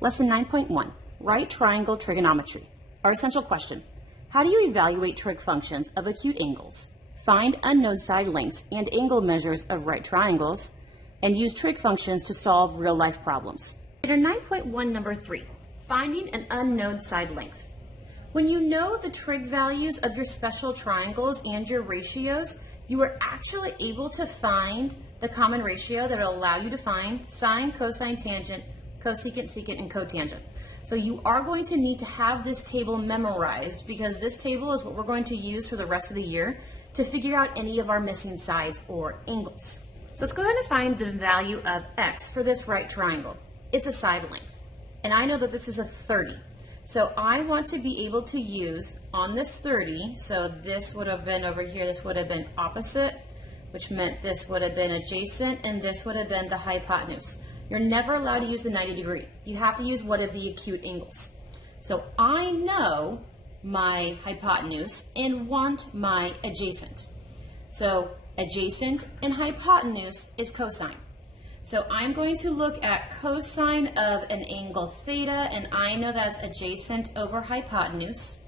Lesson 9.1, Right Triangle Trigonometry. Our essential question, how do you evaluate trig functions of acute angles? Find unknown side lengths and angle measures of right triangles, and use trig functions to solve real-life problems. Consider 9.1 number 3, finding an unknown side length. When you know the trig values of your special triangles and your ratios, you are actually able to find the common ratio that will allow you to find sine, cosine, tangent, cosecant, secant, and cotangent. So you are going to need to have this table memorized because this table is what we're going to use for the rest of the year to figure out any of our missing sides or angles. So let's go ahead and find the value of x for this right triangle. It's a side length, and I know that this is a 30. So I want to be able to use on this 30, so this would have been over here, this would have been opposite, which meant this would have been adjacent, and this would have been the hypotenuse. You're never allowed to use the 90 degree. You have to use one of the acute angles. So I know my hypotenuse and want my adjacent. So adjacent and hypotenuse is cosine. So I'm going to look at cosine of an angle theta, and I know that's adjacent over hypotenuse.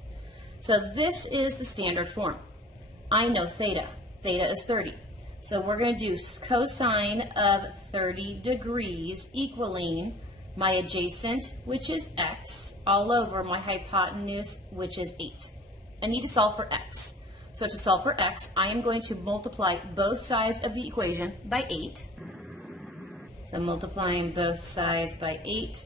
So this is the standard form. I know theta. Theta is 30. So we're going to do cosine of 30 degrees equaling my adjacent, which is x, all over my hypotenuse, which is 8. I need to solve for x. So to solve for x, I am going to multiply both sides of the equation by 8. So multiplying both sides by 8.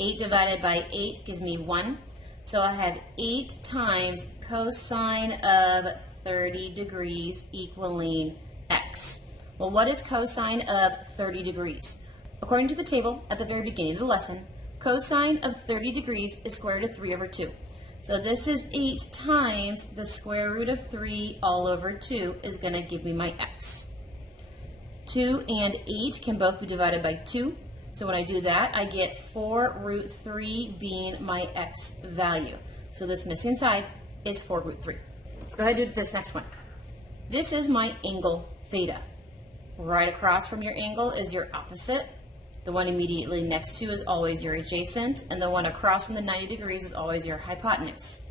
8 divided by 8 gives me 1. So I have 8 times cosine of 30 degrees equaling x. Well, what is cosine of 30 degrees? According to the table at the very beginning of the lesson, cosine of 30 degrees is square root of 3 over 2. So this is 8 times the square root of 3 all over 2 is going to give me my x. 2 and 8 can both be divided by 2. So when I do that, I get 4 root 3 being my x value. So this missing side is 4 root 3. Let's go ahead and do this next one. This is my angle theta. Right across from your angle is your opposite. The one immediately next to is always your adjacent, and the one across from the 90 degrees is always your hypotenuse.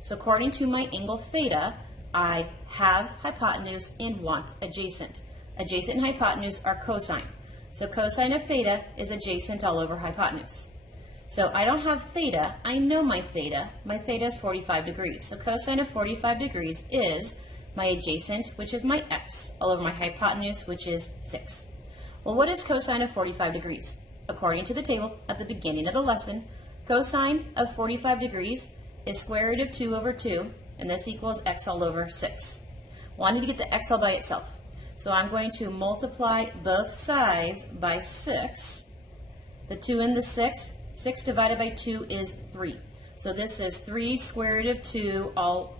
So according to my angle theta, I have hypotenuse and want adjacent. Adjacent and hypotenuse are cosine. So cosine of theta is adjacent all over hypotenuse. So I don't have theta, I know my theta. My theta is 45 degrees. So cosine of 45 degrees is my adjacent, which is my x, all over my hypotenuse, which is 6. Well, what is cosine of 45 degrees? According to the table at the beginning of the lesson, cosine of 45 degrees is square root of 2 over 2, and this equals x all over 6. Well, I need to get the x all by itself. So I'm going to multiply both sides by 6. The 2 and the 6, 6 divided by 2 is 3. So this is 3 square root of 2 all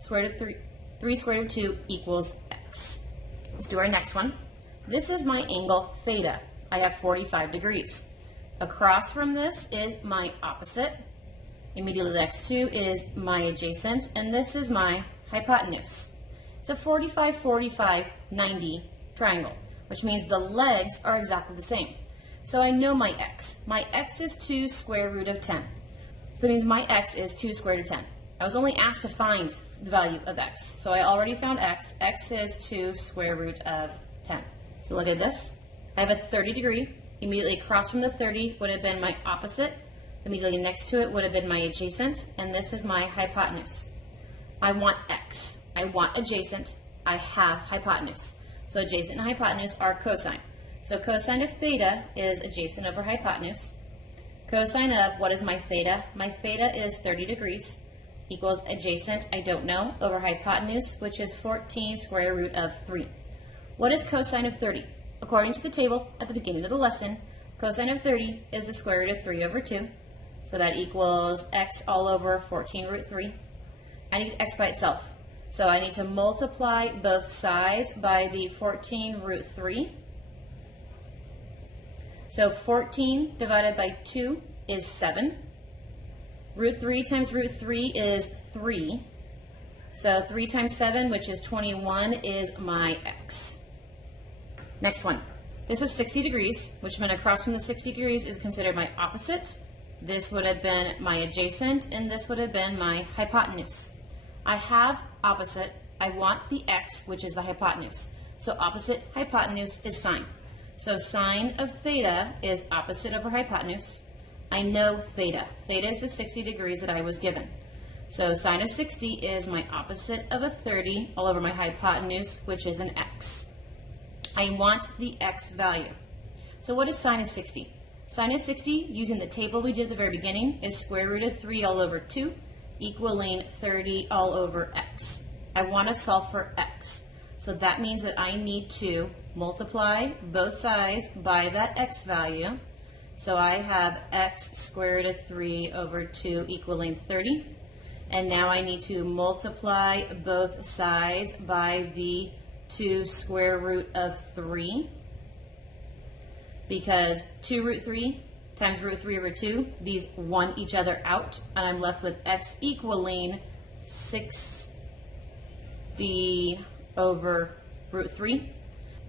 square root of 3. 3 square root of 2 equals x. Let's do our next one. This is my angle theta. I have 45 degrees. Across from this is my opposite. Immediately next to is my adjacent, and this is my hypotenuse. It's a 45, 45, 90 triangle, which means the legs are exactly the same. So I know my x. My x is 2 square root of 10. So that means my x is 2 square root of 10. I was only asked to find the value of x. So I already found x. X is 2 square root of 10. So look at this. I have a 30 degree. Immediately across from the 30 would have been my opposite. Immediately next to it would have been my adjacent. And this is my hypotenuse. I want x. I want adjacent. I have hypotenuse. So adjacent and hypotenuse are cosine. So cosine of theta is adjacent over hypotenuse. Cosine of, what is my theta? My theta is 30 degrees. Equals adjacent, I don't know, over hypotenuse, which is 14 square root of 3. What is cosine of 30? According to the table at the beginning of the lesson, cosine of 30 is the square root of 3 over 2. So that equals x all over 14 root 3. I need x by itself. So I need to multiply both sides by the 14 root 3. So 14 divided by 2 is 7. Root 3 times root 3 is 3. So 3 times 7, which is 21, is my x. Next one. This is 60 degrees, which meant across from the 60 degrees is considered my opposite. This would have been my adjacent, and this would have been my hypotenuse. I have opposite. I want the x, which is the hypotenuse. So opposite hypotenuse is sine. So sine of theta is opposite over hypotenuse. I know theta. Theta is the 60 degrees that I was given. So sine of 60 is my opposite of a 30 all over my hypotenuse, which is an x. I want the x value. So what is sine of 60? Sine of 60, using the table we did at the very beginning, is square root of 3 all over 2, equaling 30 all over x. I want to solve for x. So that means that I need to multiply both sides by that x value. So I have x square root of 3 over 2 equaling 30. And now I need to multiply both sides by the 2 square root of 3. Because 2 root 3 times root 3 over 2, these one each other out. And I'm left with x equaling 60 over root 3,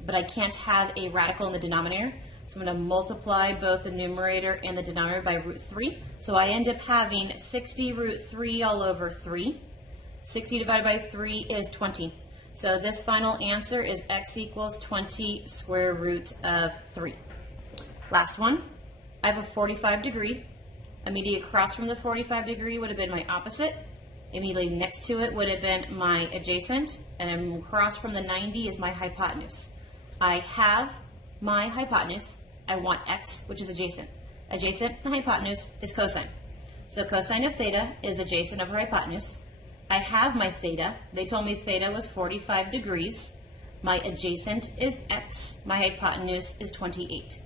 but I can't have a radical in the denominator, so I'm going to multiply both the numerator and the denominator by root 3. So I end up having 60 root 3 all over 3. 60 divided by 3 is 20. So this final answer is x equals 20 square root of 3. Last one, I have a 45 degree. Immediately across from the 45 degree would have been my opposite. Immediately next to it would have been my adjacent, and across from the 90 is my hypotenuse. I have my hypotenuse. I want x, which is adjacent. Adjacent and hypotenuse is cosine. So cosine of theta is adjacent over hypotenuse. I have my theta. They told me theta was 45 degrees. My adjacent is x. My hypotenuse is 28.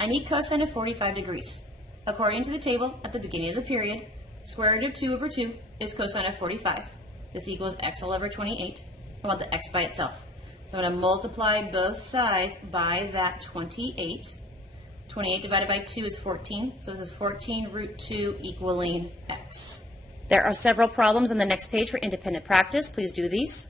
I need cosine of 45 degrees. According to the table at the beginning of the period, square root of 2 over 2 is cosine of 45. This equals x all over 28. I want the x by itself. So I'm going to multiply both sides by that 28. 28 divided by 2 is 14. So this is 14 root 2 equaling x. There are several problems on the next page for independent practice. Please do these.